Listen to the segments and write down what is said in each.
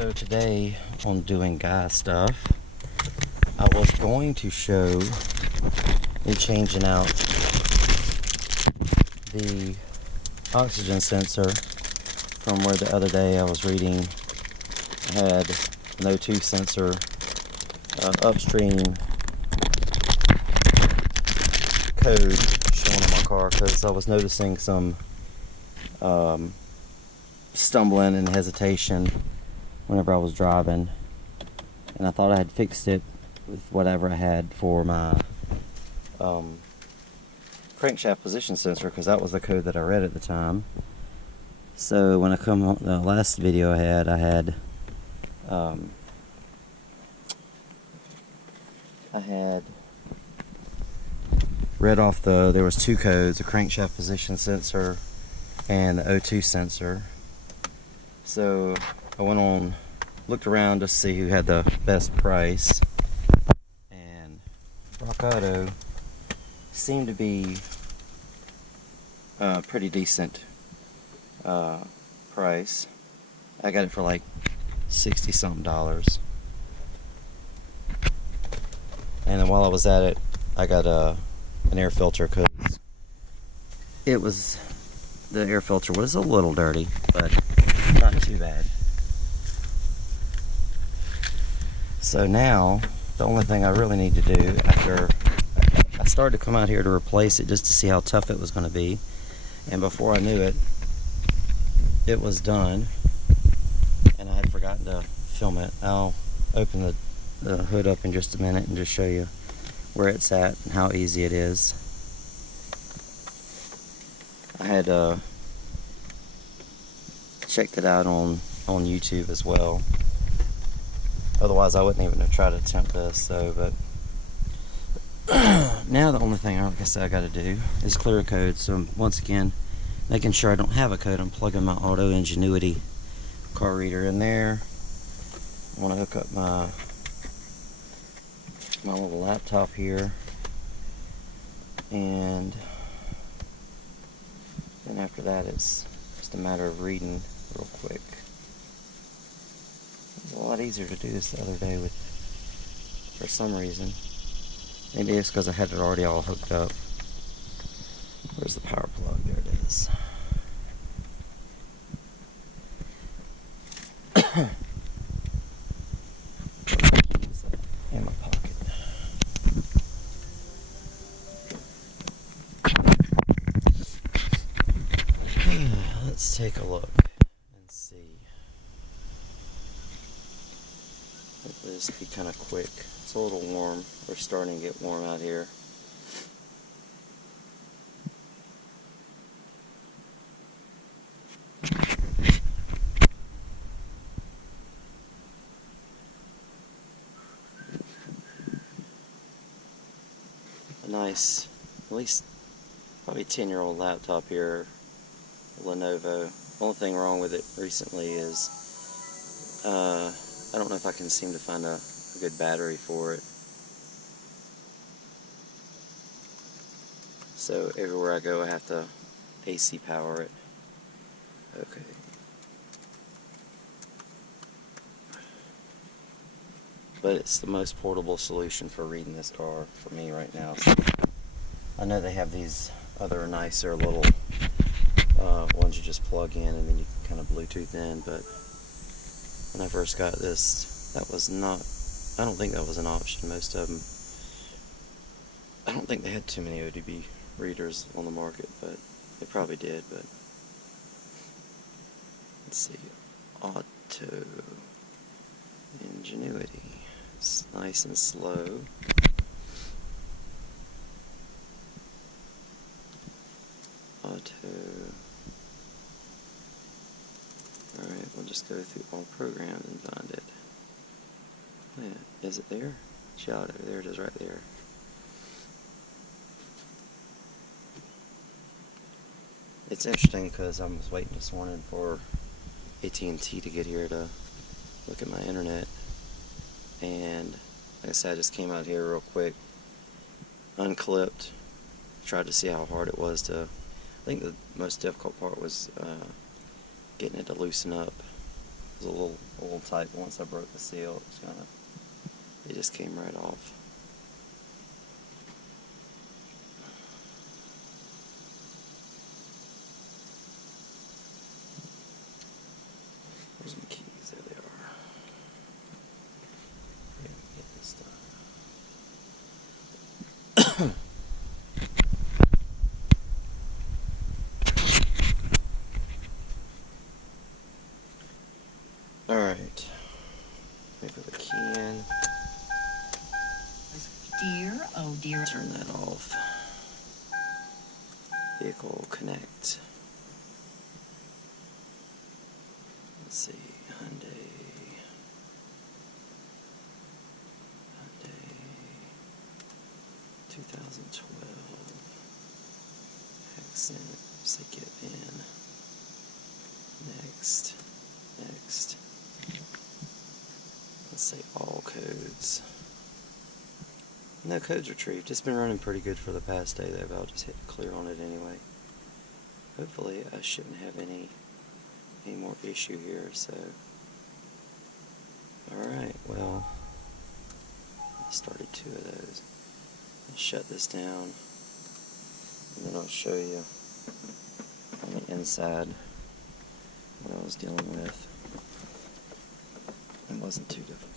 So today on doing guy stuff, I was going to show me changing out the oxygen sensor from where the other day I was reading I had an O2 sensor upstream code showing on my car, because I was noticing some stumbling and hesitation whenever I was driving, and I thought I had fixed it with whatever I had for my crankshaft position sensor, because that was the code that I read at the time. So when I come on the last video I had read off there was two codes, a crankshaft position sensor and the O2 sensor. So I went on, looked around to see who had the best price, and RockAuto seemed to be a pretty decent price. I got it for like $60-something. And then while I was at it, I got an air filter, because the air filter was a little dirty, but not too bad. So now the only thing I really need to do, after I started to come out here to replace it just to see how tough it was going to be, and before I knew it, it was done, and I had forgotten to film it. I'll open the hood up in just a minute and just show you where it's at and how easy it is. I had checked it out on YouTube as well. Otherwise I wouldn't even have tried to attempt this. So, but now the only thing, like I said, I got to do is clear a code. So once again, making sure I don't have a code, I'm plugging my Auto Ingenuity car reader in there. I want to hook up my little laptop here, and then after that it's just a matter of reading real quick. It was a lot easier to do this the other day for some reason. Maybe it's because I had it already all hooked up. Where's the power plug? There it is. In my pocket. Let's take a look and see. Hopefully this will be kind of quick. It's a little warm. We're starting to get warm out here. A nice, at least probably 10-year-old laptop here, Lenovo. Only thing wrong with it recently is I don't know if I can seem to find a good battery for it. So everywhere I go I have to AC power it. Okay. But it's the most portable solution for reading this car for me right now. So I know they have these other nicer little ones you just plug in and then you can kind of Bluetooth in, but when I first got this, that was not, I don't think that was an option. Most of them, I don't think they had too many ODBII readers on the market, but they probably did. But let's see, Auto Ingenuity. It's nice and slow. Auto. Alright, we'll just go through all programs and find it. Oh yeah, is it there? Auto, there it is right there. It's interesting because I was waiting this morning for AT&T to get here to look at my internet, and like I said, I just came out here real quick, unclipped, tried to see how hard it was to, I think the most difficult part was getting it to loosen up. was a little tight, but once I broke the seal, it just came right off. Where's my keys? There they are. Here, get this done. Alright. Let me put the key in. Dear, oh dear. Turn that off. Vehicle connect. Let's see. Hyundai 2012 accent. Say get in. Next. Let's say all codes. No codes retrieved. It's been running pretty good for the past day though, but I'll just hit clear on it anyway. Hopefully I shouldn't have any more issue here, so. Alright, well, I started 2 of those. I'll shut this down, and then I'll show you on the inside what I was dealing with. It wasn't too difficult.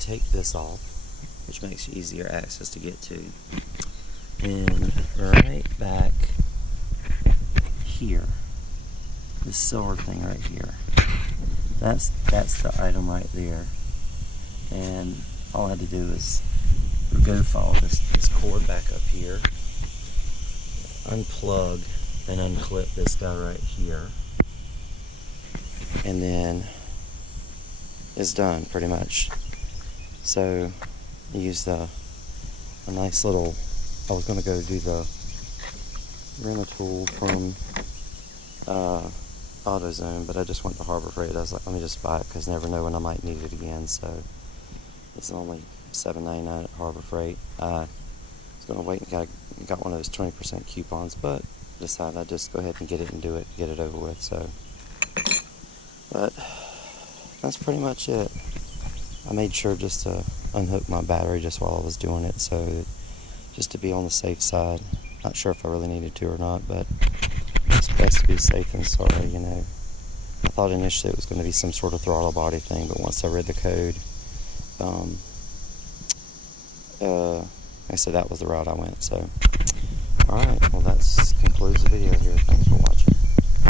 Take this off, which makes you easier access to get to, and right back here, this silver thing right here, that's the item right there, and all I had to do is go follow this cord back up here, unplug and unclip this guy right here, and then it's done pretty much. So I used a nice little, I was going to go do the rental tool from AutoZone, but I just went to Harborfreight. I was like, let me just buy it because I never know when I might need it again. So it's only $7.99 at Harborfreight. I was going to wait and got one of those 20% coupons, but decided I'd just go ahead and get it and do it, get it over with. So, but that's pretty much it. I made sure just to unhook my battery just while I was doing it, so just to be on the safe side. Not sure if I really needed to or not, but it's best to be safe than sorry, you know. I thought initially it was going to be some sort of throttle body thing, but once I read the code, I said that was the route I went. So, alright, well that concludes the video here. Thanks for watching.